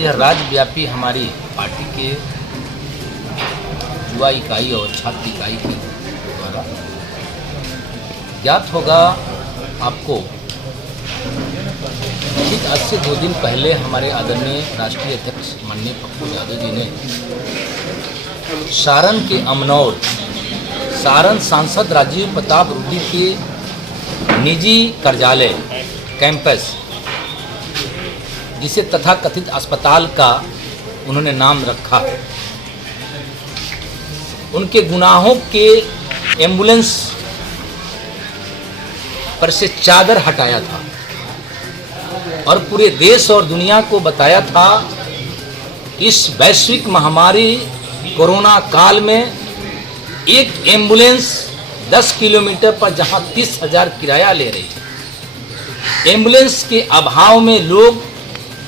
यह राज्यव्यापी हमारी पार्टी के युवा इकाई और छात्र इकाई के द्वारा ज्ञात होगा आपको। ठीक आज से 2 दिन पहले हमारे आदरणीय राष्ट्रीय अध्यक्ष माननीय पप्पू यादव जी ने सारण के अमनौर सारण सांसद राजीव प्रताप रूडी के निजी कार्यालय कैंपस, जिसे तथाकथित अस्पताल का उन्होंने नाम रखा, उनके गुनाहों के एम्बुलेंस पर से चादर हटाया था और पूरे देश और दुनिया को बताया था इस वैश्विक महामारी कोरोना काल में एक एम्बुलेंस 10 किलोमीटर पर जहां 30,000 किराया ले रही है, एम्बुलेंस के अभाव में लोग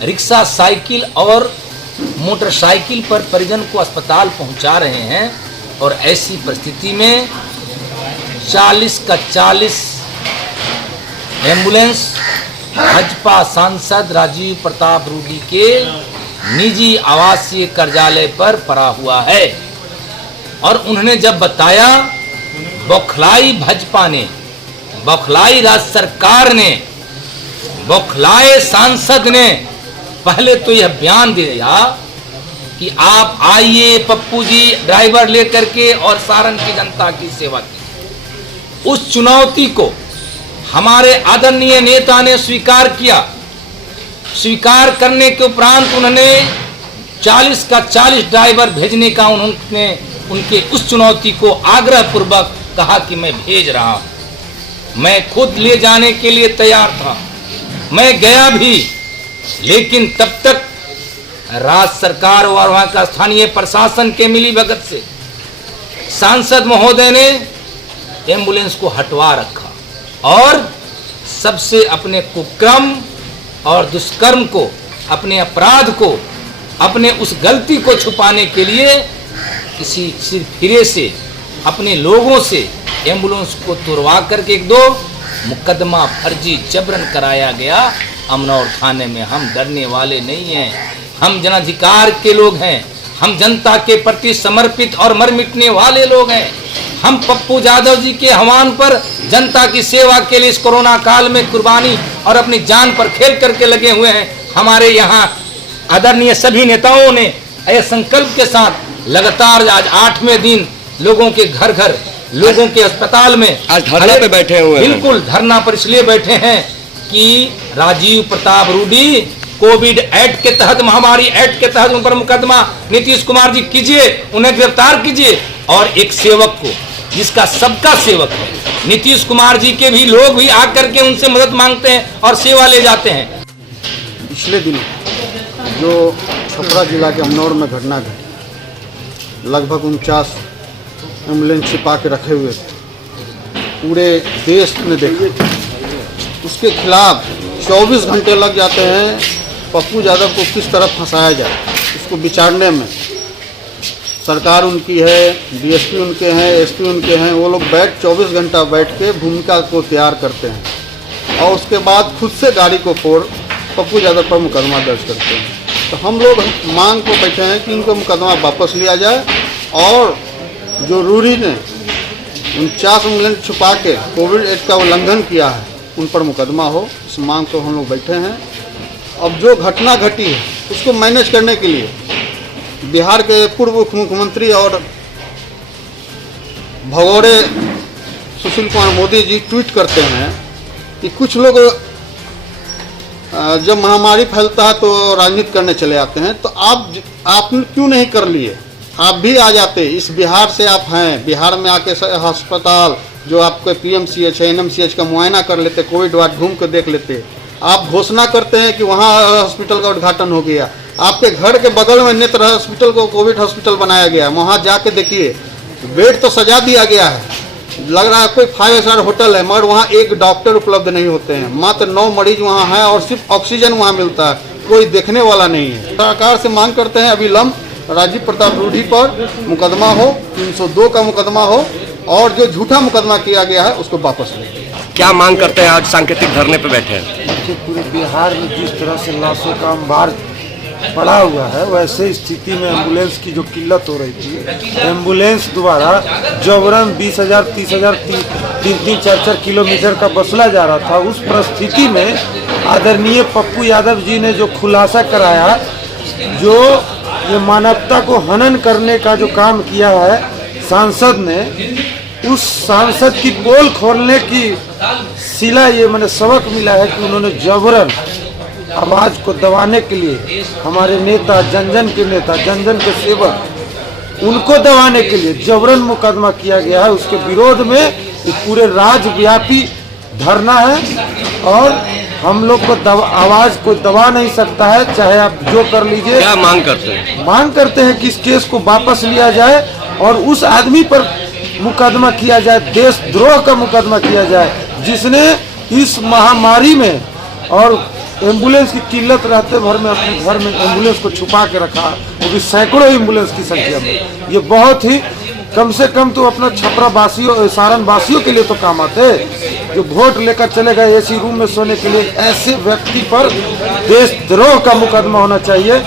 रिक्शा, साइकिल और मोटरसाइकिल पर परिजन को अस्पताल पहुंचा रहे हैं। और ऐसी परिस्थिति में 40 का 40 एम्बुलेंस भाजपा सांसद राजीव प्रताप रूडी के निजी आवासीय कार्यालय पर पड़ा हुआ है। और उन्होंने जब बताया, बौखलाई भाजपा ने, बौखलाई राज्य सरकार ने, बौखलाए सांसद ने पहले तो यह बयान दे दिया कि आप आइए पप्पू जी ड्राइवर लेकर के और सारण की जनता की सेवा की। उस चुनौती को हमारे आदरणीय नेता ने स्वीकार किया। स्वीकार करने के उपरांत उन्होंने 40 का 40 ड्राइवर भेजने का उन्होंने उनके उस चुनौती को आग्रह पूर्वक कहा कि मैं भेज रहा हूं। मैं खुद ले जाने के लिए तैयार था, मैं गया भी, लेकिन तब तक राज्य सरकार और वहां का स्थानीय प्रशासन के मिलीभगत से सांसद महोदय ने एम्बुलेंस को हटवा रखा और सबसे अपने कुक्रम और दुष्कर्म को, अपने अपराध को, अपने उस गलती को छुपाने के लिए किसी सिरफिरे से, अपने लोगों से एम्बुलेंस को तुड़वा करके 1-2 मुकदमा फर्जी जबरन कराया गया। अमनौर थाने में हम डरने वाले नहीं हैं, हम जनाधिकार के लोग हैं, हम जनता के प्रति समर्पित और मर मिटने वाले लोग हैं। हम पप्पू यादव जी के आह्वान पर जनता की सेवा के लिए इस कोरोना काल में कुर्बानी और अपनी जान पर खेल करके लगे हुए हैं। हमारे यहाँ आदरणीय सभी नेताओं ने ऐसे संकल्प के साथ लगातार आज 8वें दिन लोगों के घर घर, लोगों के अस्पताल में आज धरना पे बैठे हुए हैं। बिल्कुल धरना पर इसलिए बैठे हैं कि राजीव प्रताप रूडी कोविड एक्ट के तहत, महामारी एक्ट के तहत उन पर मुकदमा नीतीश कुमार जी कीजिए, उन्हें गिरफ्तार कीजिए। और एक सेवक को, जिसका सबका सेवक है, नीतीश कुमार जी के भी लोग भी आकर के उनसे मदद मांगते हैं और सेवा ले जाते हैं। पिछले दिनों जो छपरा जिला के अमनौर में घटना घटी, लगभग 49 एम्बुलेंस छिपा के रखे हुए थे, पूरे देश ने देखा। उसके खिलाफ 24 घंटे लग जाते हैं पप्पू यादव को किस तरह फंसाया जाए, इसको विचारने में। सरकार उनकी है, डीएसपी उनके हैं, एसपी उनके हैं, वो लोग 24 घंटा बैठ के भूमिका को तैयार करते हैं और उसके बाद खुद से गाड़ी को फोड़ पप्पू यादव पर मुकदमा दर्ज करते हैं। तो हम लोग मांग को बैठे हैं कि इनको मुकदमा वापस लिया जाए और जो रूडी ने 49 एम्बुलेंस छुपा के कोविड एक्ट का उल्लंघन किया है, उन पर मुकदमा हो, इस मांग को हम लोग बैठे हैं। अब जो घटना घटी है उसको मैनेज करने के लिए बिहार के पूर्व उप मुख्यमंत्री और भगोड़े सुशील कुमार मोदी जी ट्वीट करते हैं कि कुछ लोग जब महामारी फैलता है तो राजनीति करने चले आते हैं, तो आपने क्यों नहीं कर लिए? आप भी आ जाते, इस बिहार से आप हैं, बिहार में आके अस्पताल जो आपके पीएमसीएच है, एनएमसीएच का मुआयना कर लेते, कोविड वार्ड घूम कर देख लेते। आप घोषणा करते हैं कि वहाँ हॉस्पिटल का उद्घाटन हो गया, आपके घर के बगल में नेत्र हॉस्पिटल को कोविड हॉस्पिटल बनाया गया, वहाँ जाके देखिए, बेड तो सजा दिया गया है, लग रहा है कोई 5 स्टार होटल है, मगर वहाँ एक डॉक्टर उपलब्ध नहीं होते हैं, मात्र 9 मरीज वहाँ हैं और सिर्फ ऑक्सीजन वहाँ मिलता है, कोई देखने वाला नहीं है। सरकार से मांग करते हैं अविलंब राजीव प्रताप रूडी पर मुकदमा हो, 302 का मुकदमा हो और जो झूठा मुकदमा किया गया है उसको वापस ले। क्या मांग करते हैं? आज सांकेतिक धरने पे बैठे हैं। पूरे बिहार में जिस तरह से लाशों का अंबार पड़ा हुआ है, वैसे स्थिति में एम्बुलेंस की जो किल्लत हो रही थी, एम्बुलेंस द्वारा जबरन 20,000 30,000 3-3 4-4 किलोमीटर का वसूला जा रहा था। उस परिस्थिति में आदरणीय पप्पू यादव जी ने जो खुलासा कराया, जो ये मानवता को हनन करने का जो काम किया है सांसद ने, उस सांसद की पोल खोलने की सिला ये मैंने सबक मिला है कि उन्होंने जबरन आवाज को दबाने के लिए हमारे नेता, जन के नेता, जन के सेवक, उनको दबाने के लिए जबरन मुकदमा किया गया है। उसके विरोध में ये पूरे राज्यव्यापी धरना है और हम लोग को आवाज को दबा नहीं सकता है, चाहे आप जो कर लीजिए। क्या मांग करते हैं? मांग करते हैं कि इस केस को वापस लिया जाए और उस आदमी पर मुकदमा किया जाए, देशद्रोह का मुकदमा किया जाए, जिसने इस महामारी में और एम्बुलेंस की किल्लत रहते भर में अपने घर में एम्बुलेंस को छुपा के रखा, वो भी सैकड़ों एम्बुलेंस की संख्या में। ये बहुत ही कम से कम तो अपना छपरा वासियों, सारण वासियों के लिए तो काम आते, जो वोट लेकर चले गए एसी रूम में सोने के लिए। ऐसे व्यक्ति पर देशद्रोह का मुकदमा होना चाहिए।